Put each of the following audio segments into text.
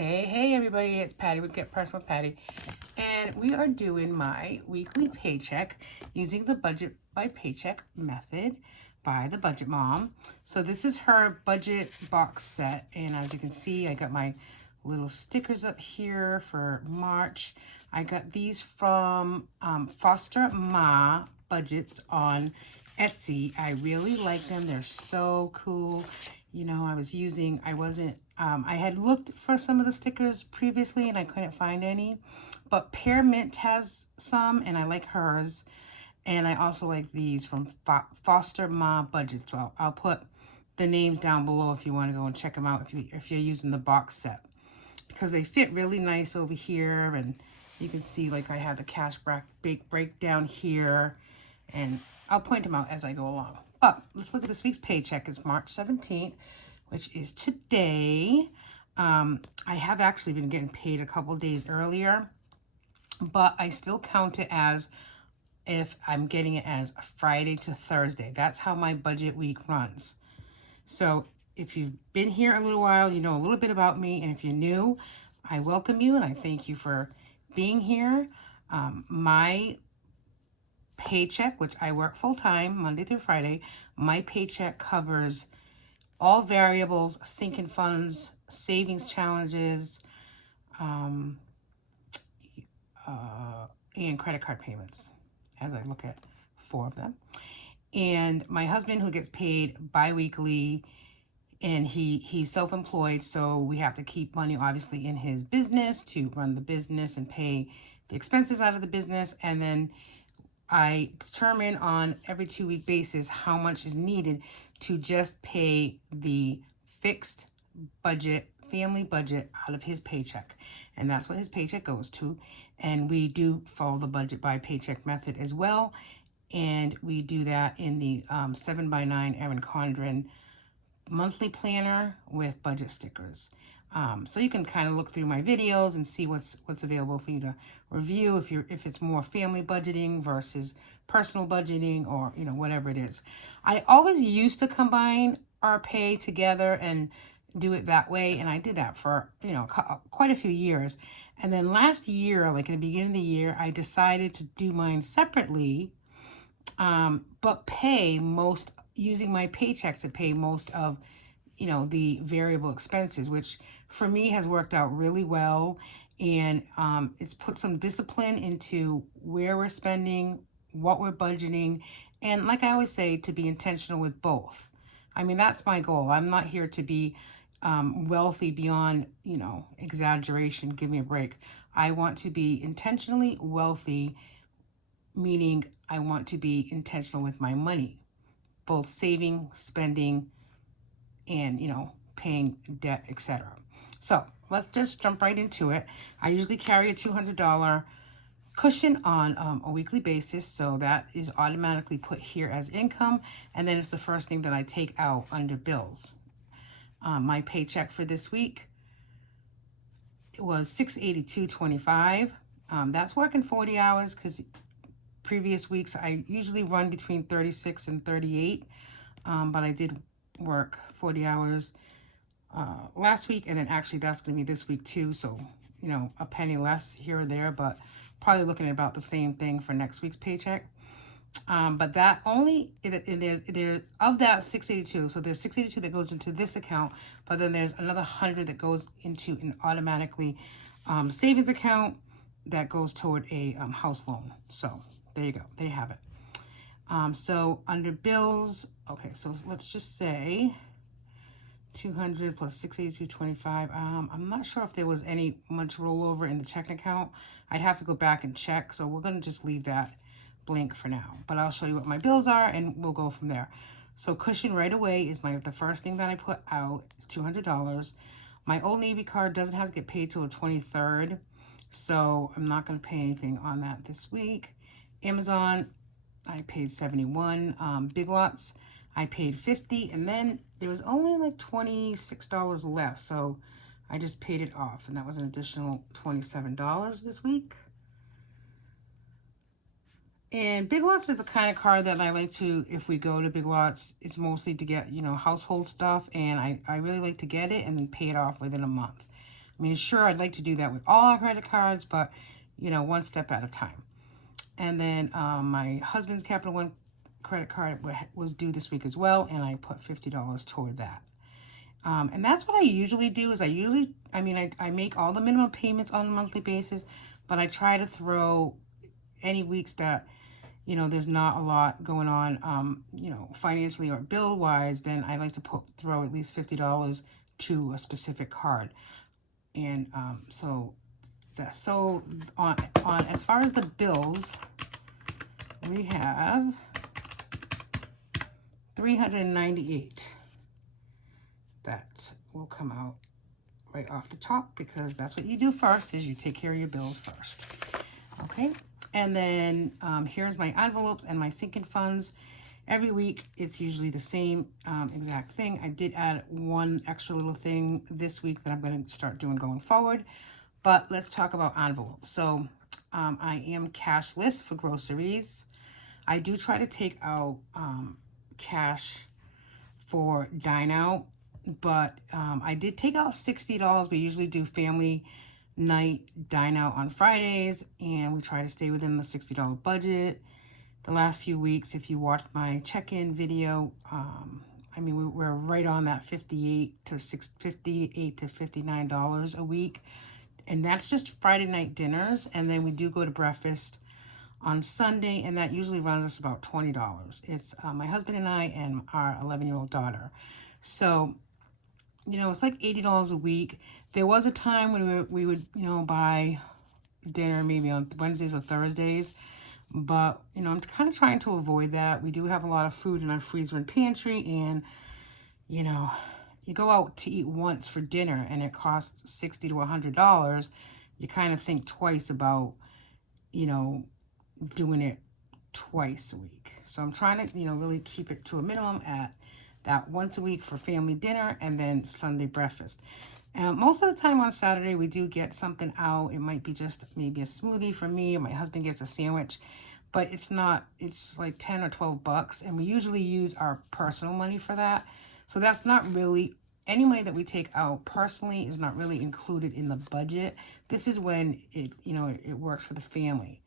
Hey everybody, it's Patty with Get Personal Patty, and we are doing my weekly paycheck using the budget by paycheck method by the Budget Mom. So this is her budget box set, and as you can see, I got my little stickers up here for March. I got these from Foster Ma Budgets on Etsy. I really like them. They're so cool. You know, I had looked for some of the stickers previously and I couldn't find any, but Pear Mint has some and I like hers. And I also like these from Foster Ma Budgets. So I'll put the names down below if you want to go and check them out if you're using the box set, because they fit really nice over here. And you can see, like, I have the cash breakdown here, and I'll point them out as I go along. But let's look at this week's paycheck. It's March 17th, which is today. I have actually been getting paid a couple days earlier, but I still count it as if I'm getting it as Friday to Thursday. That's how my budget week runs. So if you've been here a little while, you know a little bit about me. And if you're new, I welcome you and I thank you for being here. My paycheck, which I work full-time Monday through Friday, my paycheck covers all variables, sinking funds, savings challenges, and credit card payments, as I look at 4 of them. And my husband, who gets paid bi-weekly, and he's self-employed, so we have to keep money obviously in his business to run the business and pay the expenses out of the business. And then I determine on every 2-week basis how much is needed to just pay the fixed budget, family budget, out of his paycheck. And that's what his paycheck goes to. And we do follow the budget by paycheck method as well. And we do that in the 7x9 Erin Condren monthly planner with budget stickers. So you can kind of look through my videos and see what's available for you to review if it's more family budgeting versus personal budgeting, or whatever it is. I always used to combine our pay together and do it that way, and I did that for quite a few years. And then last year, like in the beginning of the year, I decided to do mine separately, but using my paychecks to pay most of the variable expenses, which for me has worked out really well. And it's put some discipline into where we're spending, what we're budgeting, and like I always say, to be intentional with both. I mean, that's my goal. I'm not here to be wealthy beyond exaggeration. Give me a break. I want to be intentionally wealthy, meaning I want to be intentional with my money, both saving, spending, and paying debt, etc. So let's just jump right into it. I usually carry a $200 cushion on a weekly basis, so that is automatically put here as income, and then it's the first thing that I take out under bills. My paycheck for this week, it was $682.25. That's working 40 hours, because previous weeks I usually run between 36 and 38, but I did work 40 hours last week, and then actually that's going to be this week too, so a penny less here or there, but probably looking at about the same thing for next week's paycheck. But that only there of that 682, so there's 682 that goes into this account, but then there's another 100 that goes into an automatically savings account that goes toward a house loan. So there you go, there you have it. So under bills, okay, so let's just say 200 plus 682.25. I'm not sure if there was any much rollover in the checking account. I'd have to go back and check, so we're gonna just leave that blank for now. But I'll show you what my bills are, and we'll go from there. So cushion right away is the first thing that I put out. Is $200. My Old Navy card doesn't have to get paid till the 23rd, so I'm not gonna pay anything on that this week. Amazon, I paid 71. Big Lots, I paid 50, and then there was only like $26 left, so I just paid it off, and that was an additional $27 this week. And Big Lots is the kind of card that I like to, if we go to Big Lots, it's mostly to get household stuff, and I really like to get it and then pay it off within a month. I mean, sure, I'd like to do that with all our credit cards, but, you know, one step at a time. And then my husband's Capital One credit card was due this week as well, and I put $50 toward that. And that's what I usually do is I make all the minimum payments on a monthly basis, but I try to throw any weeks that, you know, there's not a lot going on, you know, financially or bill-wise, then I like to throw at least $50 to a specific card. And so on as far as the bills, we have 398. That will come out right off the top because that's what you do first, is you take care of your bills first. Okay, and then here's my envelopes and my sinking funds. Every week, it's usually the same exact thing. I did add one extra little thing this week that I'm going to start doing going forward. But let's talk about envelopes. So I am cashless for groceries. I do try to take out cash for dine out, but I did take out $60. We usually do family night dine out on Fridays, and we try to stay within the $60 budget. The last few weeks, if you watched my check-in video, I mean, we're right on that $58 to $59 a week. And that's just Friday night dinners. And then we do go to breakfast on Sunday, and that usually runs us about $20. It's my husband and I and our 11-year-old daughter. So, you know, it's like $80 a week. There was a time when we would, you know, buy dinner maybe on Wednesdays or Thursdays. But, you know, I'm kind of trying to avoid that. We do have a lot of food in our freezer and pantry, and, you know, you go out to eat once for dinner and it costs $60 to $100, you kind of think twice about, you know, doing it twice a week. So I'm trying to, you know, really keep it to a minimum at that once a week for family dinner and then Sunday breakfast. And most of the time on Saturday, we do get something out. It might be just maybe a smoothie for me, or my husband gets a sandwich, but it's like 10 or 12 bucks. And we usually use our personal money for that. So that's not really, any money that we take out personally is not really included in the budget. This is when it, you know, it works for the family.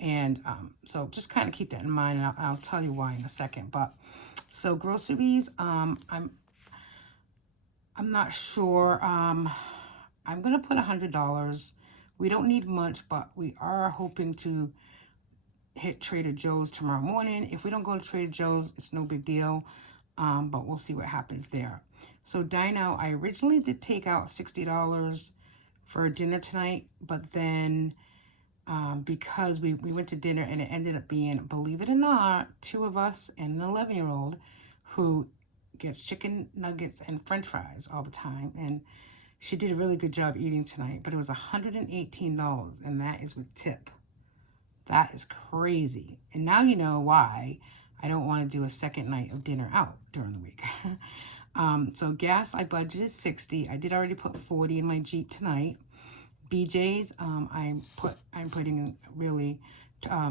And so just kind of keep that in mind, and I'll tell you why in a second. But so groceries, I'm not sure. I'm going to put $100. We don't need much, but we are hoping to hit Trader Joe's tomorrow morning. If we don't go to Trader Joe's, it's no big deal. But we'll see what happens there. So dine out, I originally did take out $60 for dinner tonight, but then because we went to dinner and it ended up being, believe it or not, 2 of us and an 11-year-old who gets chicken nuggets and french fries all the time. And she did a really good job eating tonight, but it was $118, and that is with tip. That is crazy. And now you know why I don't want to do a second night of dinner out during the week. So gas, I budgeted $60. I did already put $40 in my Jeep tonight. BJ's, I'm putting really,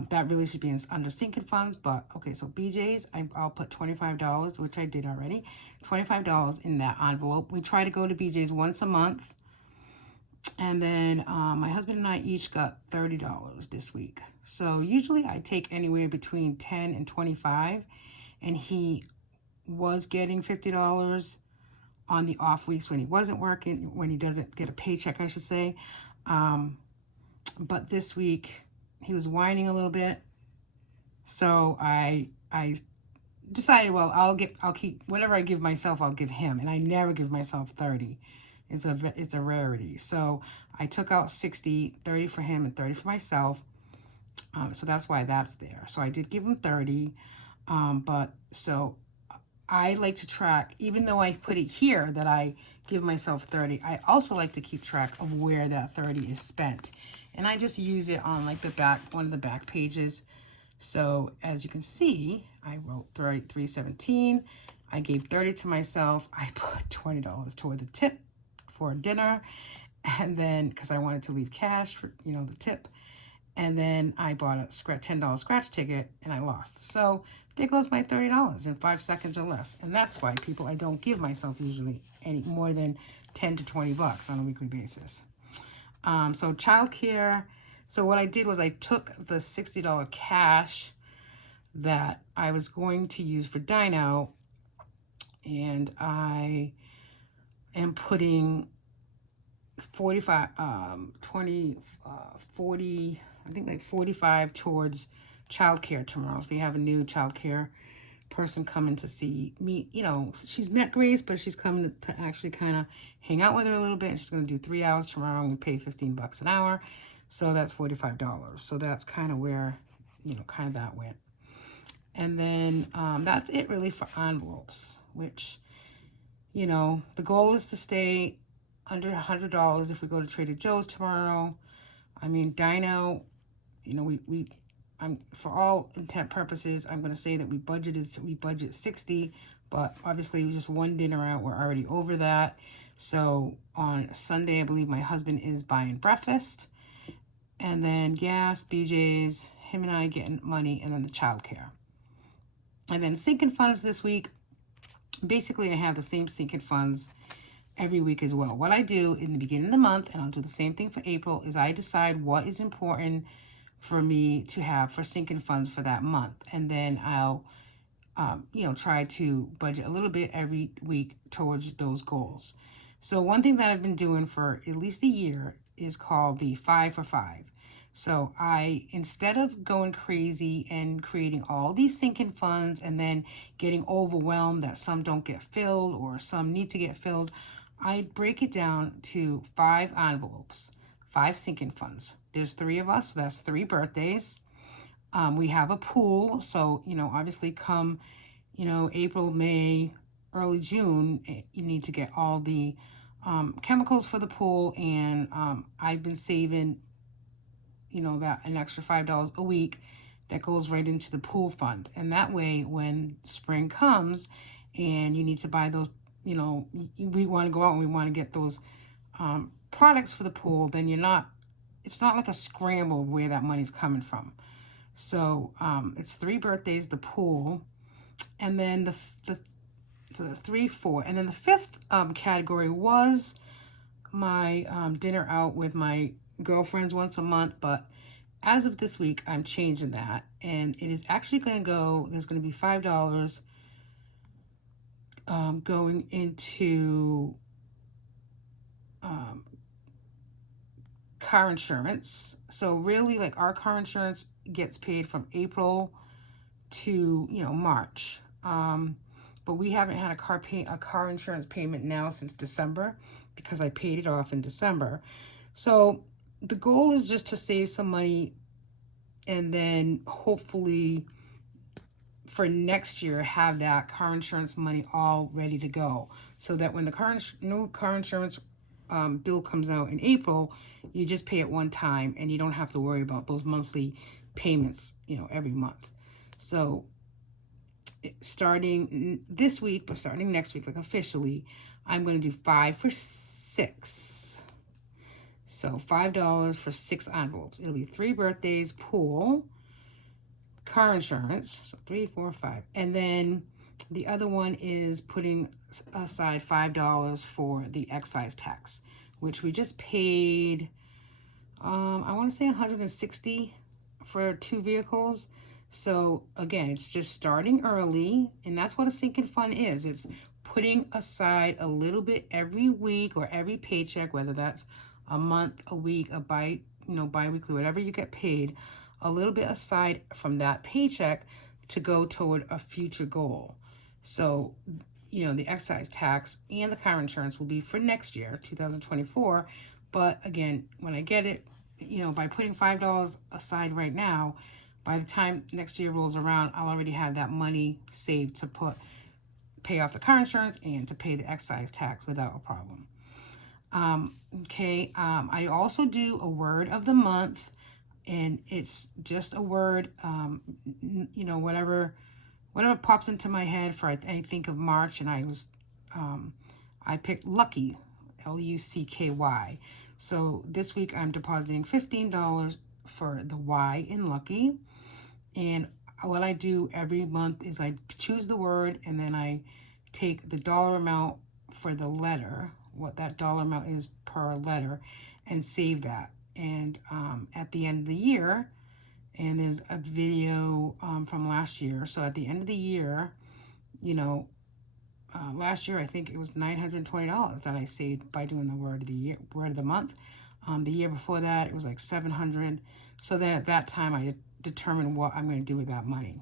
that really should be under sinking funds, but okay, so BJ's, I'll put $25, which I did already, $25 in that envelope. We try to go to BJ's once a month, and then my husband and I each got $30 this week. So usually I take anywhere between $10 and $25, and he was getting $50 on the off weeks when he wasn't working, when he doesn't get a paycheck, I should say. But this week he was whining a little bit, so I decided, well, I'll keep whatever I give myself, I'll give him, and I never give myself 30. It's a rarity. So I took out 60, 30 for him and 30 for myself. So that's why that's there. So I did give him 30, but so I like to track, even though I put it here that I give myself 30, I also like to keep track of where that 30 is spent. And I just use it on like one of the back pages. So as you can see, I wrote 317. I gave 30 to myself. I put $20 toward the tip for dinner. And then, because I wanted to leave cash for, you know, the tip. And then I bought a $10 scratch ticket and I lost. So there goes my $30 in 5 seconds or less. And that's why, people, I don't give myself usually any more than 10 to 20 bucks on a weekly basis. So childcare. So what I did was I took the $60 cash that I was going to use for Dino, and I am putting 45, 20, 40, I think like 45 towards childcare tomorrow. So we have a new childcare person coming to see me. You know, she's met Grace, but she's coming to actually kind of hang out with her a little bit. And she's going to do 3 hours tomorrow, and we pay $15 an hour. So that's $45. So that's kind of where, you know, kind of that went. And then that's it really for envelopes, which, you know, the goal is to stay under $100 if we go to Trader Joe's tomorrow. I mean, Dino, you know, I'm for all intent purposes, I'm going to say that we budget 60, but obviously it was just one dinner out. We're already over that. So on Sunday, I believe my husband is buying breakfast, and then gas, BJ's, him and I getting money, and then the childcare. And then sinking funds this week. Basically, I have the same sinking funds every week as well. What I do in the beginning of the month, and I'll do the same thing for April, is I decide what is important for me to have for sinking funds for that month. And then I'll, you know, try to budget a little bit every week towards those goals. So one thing that I've been doing for at least a year is called the 5 for 5. So instead of going crazy and creating all these sinking funds and then getting overwhelmed that some don't get filled or some need to get filled, I break it down to 5 envelopes, 5 sinking funds. There's 3 of us, so that's 3 birthdays. We have a pool, so, you know, obviously come, you know, April, May, early June, you need to get all the chemicals for the pool, and I've been saving, you know, that an extra $5 a week that goes right into the pool fund. And that way, when spring comes and you need to buy those, you know, we want to go out and we want to get those products for the pool, then it's not like a scramble where that money's coming from. So it's 3 birthdays, the pool, and then so that's 3, 4. And then the 5th category was my dinner out with my girlfriends once a month, but as of this week I'm changing that, and it is actually going to go, there's going to be $5 going into car insurance. So really, like, our car insurance gets paid from April to, you know, March, but we haven't had a car insurance payment now since December because I paid it off in December. So the goal is just to save some money, and then hopefully for next year have that car insurance money all ready to go, so that when the new car insurance bill comes out in April, you just pay it one time and you don't have to worry about those monthly payments, you know, every month. So starting this week, but starting next week, like officially, I'm going to do 5 for 6. So $5 for 6 envelopes. It'll be 3 birthdays, pool, car insurance. So 3, 4, 5. And then the other one is putting aside $5 for the excise tax, which we just paid, I want to say $160 for 2 vehicles. So again, it's just starting early, and that's what a sinking fund is. It's putting aside a little bit every week or every paycheck, whether that's a month, a week, bi-weekly, whatever you get paid, a little bit aside from that paycheck to go toward a future goal. So, you know, the excise tax and the car insurance will be for next year, 2024. But again, when I get it, you know, by putting $5 aside right now, by the time next year rolls around, I'll already have that money saved to pay off the car insurance and to pay the excise tax without a problem. I also do a word of the month, and it's just a word, you know, whatever pops into my head for, I think of March, and I picked lucky, Lucky. So this week I'm depositing $15 for the Y in lucky. And what I do every month is I choose the word, and then I take the dollar amount for the letter, what that dollar amount is per letter and save that. And at the end of the year, and there's a video from last year. So at the end of the year, you know, last year I think it was $920 that I saved by doing the word of the year, word of the month. The year before that, it was like $700. So then at that time, I determined what I'm going to do with that money.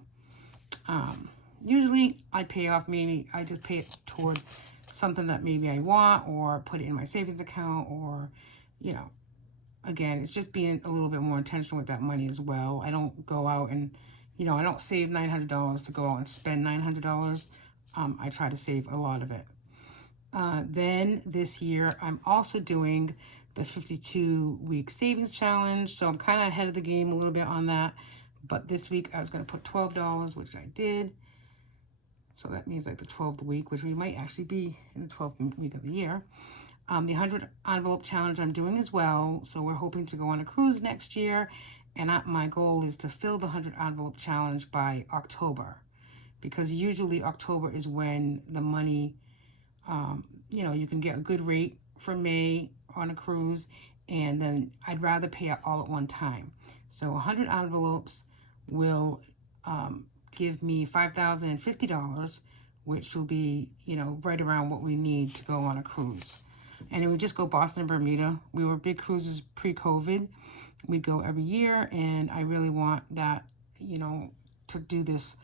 Usually I pay off, maybe I just pay it toward something that maybe I want, or put it in my savings account, or, you know, again, it's just being a little bit more intentional with that money as well. I don't go out and, you know, I don't save $900 to go out and spend $900. I try to save a lot of it. Then this year, I'm also doing the 52-week savings challenge. So I'm kind of ahead of the game a little bit on that. But this week, I was going to put $12, which I did. So that means like the 12th week, which we might actually be in the 12th week of the year. The 100 envelope challenge I'm doing as well. So we're hoping to go on a cruise next year. And my goal is to fill the 100 envelope challenge by October. Because usually October is when the money, you know, you can get a good rate for May on a cruise. And then I'd rather pay it all at one time. So 100 envelopes will give me $5,050, which will be, you know, right around what we need to go on a cruise. And it would just go Boston and Bermuda. We were big cruises pre-COVID. We'd go every year, and I really want that, you know, to do this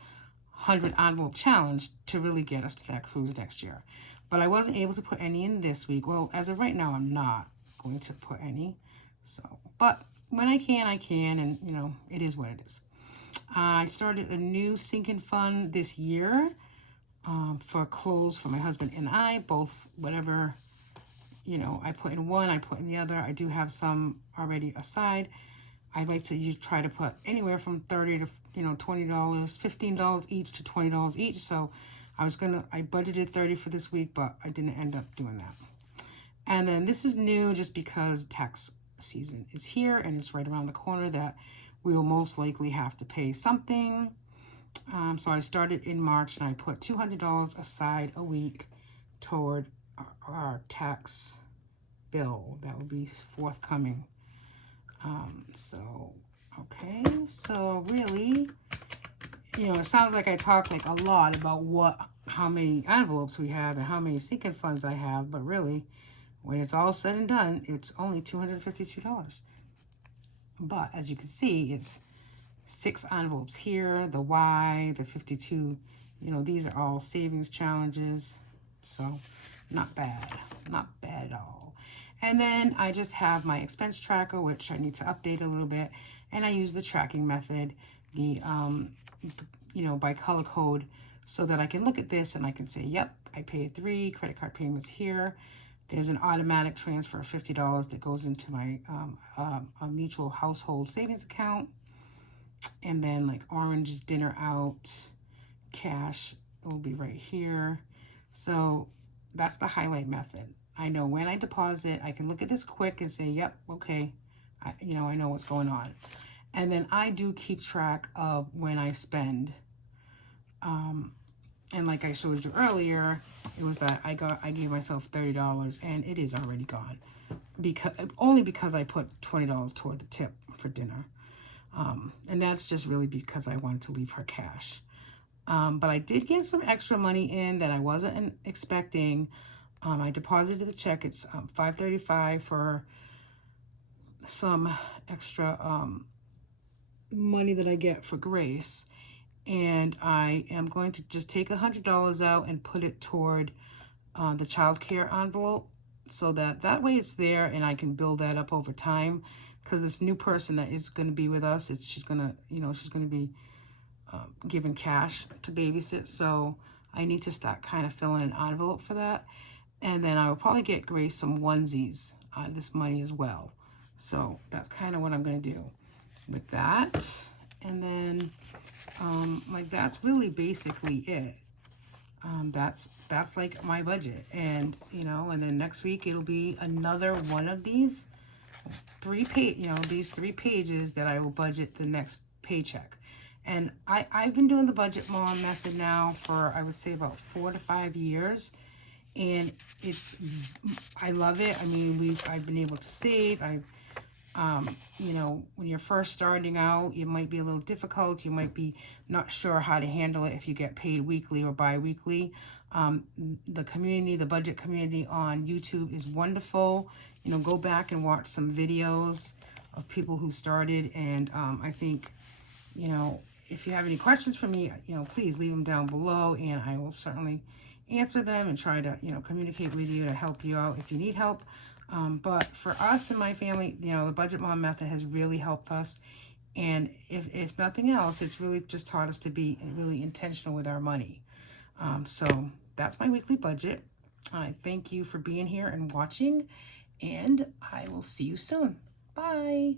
100 envelope challenge to really get us to that cruise next year. But I wasn't able to put any in this week. Well, as of right now, I'm not going to put any. So, but when I can, and, you know, it is what it is. I started a new sinking fund this year for clothes for my husband and I, both whatever, you know, I put in one, I put in the other. I do have some already aside. I like to try to put anywhere from $30 to, you know, $20, $15 each to $20 each. So I budgeted $30 for this week, but I didn't end up doing that. And then this is new just because tax season is here and it's right around the corner that we will most likely have to pay something. So I started in March and I put $200 aside a week toward our tax bill that will be forthcoming. Okay, so really, you know, it sounds like I talk like a lot about how many envelopes we have and how many sinking funds I have, but really, when it's all said and done, it's only $252. But as you can see, it's 6 envelopes here, the Y, the 52, you know, these are all savings challenges. So not bad at all. And then I just have my expense tracker, which I need to update a little bit. And I use the tracking method, you know, by color code, so that I can look at this and I can say, yep, I paid 3 credit card payments here. There's an automatic transfer of $50 that goes into my a mutual household savings account. And then like orange is dinner out, cash will be right here. So that's the highlight method. I know when I deposit, I can look at this quick and say, yep, okay, I know what's going on. And then I do keep track of when I spend. And like I showed you earlier, it was that I gave myself $30 and it is already gone, only because I put $20 toward the tip for dinner. And that's just really because I wanted to leave her cash. But I did get some extra money in that I wasn't expecting. I deposited the check. It's $535 for some extra money that I get for Grace. And I am going to just take $100 out and put it toward the child care envelope, so that way it's there and I can build that up over time. Because this new person that is going to be with us, she's going to be given cash to babysit. So I need to start kind of filling an envelope for that. And then I will probably get Grace some onesies out of this money as well. So that's kind of what I'm going to do with that. And then like that's really basically it. That's like my budget. And you know, and then next week it'll be another one of these these 3 pages that I will budget the next paycheck. And I've been doing the budget mom method now for, I would say, about 4 to 5 years. and I love it. I mean, I've been able to save. You know, when you're first starting out, it might be a little difficult. You might be not sure how to handle it if you get paid weekly or bi-weekly. The community, the budget community on YouTube is wonderful. You know, go back and watch some videos of people who started. And I think, you know, if you have any questions for me, you know, please leave them down below, and I will certainly answer them and try to, you know, communicate with you to help you out if you need help. But for us and my family, you know, the Budget Mom method has really helped us. And if nothing else, it's really just taught us to be really intentional with our money. So that's my weekly budget. I thank you for being here and watching, and I will see you soon. Bye.